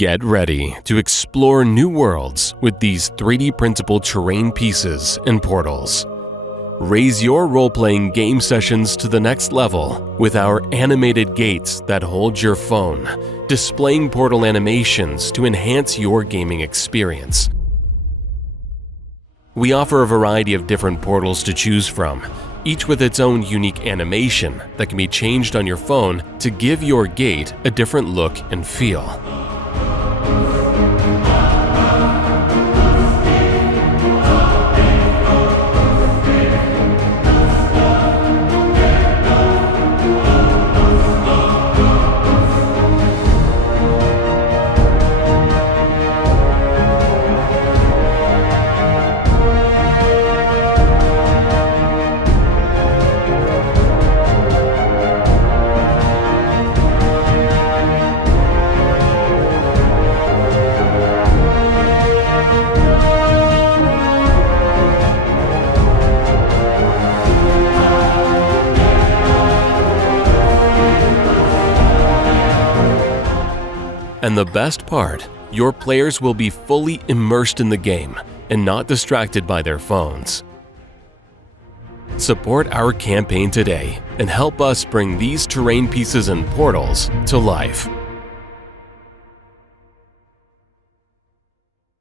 Get ready to explore new worlds with these 3D printable terrain pieces and portals. Raise your role-playing game sessions to the next level with our animated gates that hold your phone, displaying portal animations to enhance your gaming experience. We offer a variety of different portals to choose from, each with its own unique animation that can be changed on your phone to give your gate a different look and feel. And the best part, your players will be fully immersed in the game and not distracted by their phones. Support our campaign today and help us bring these terrain pieces and portals to life.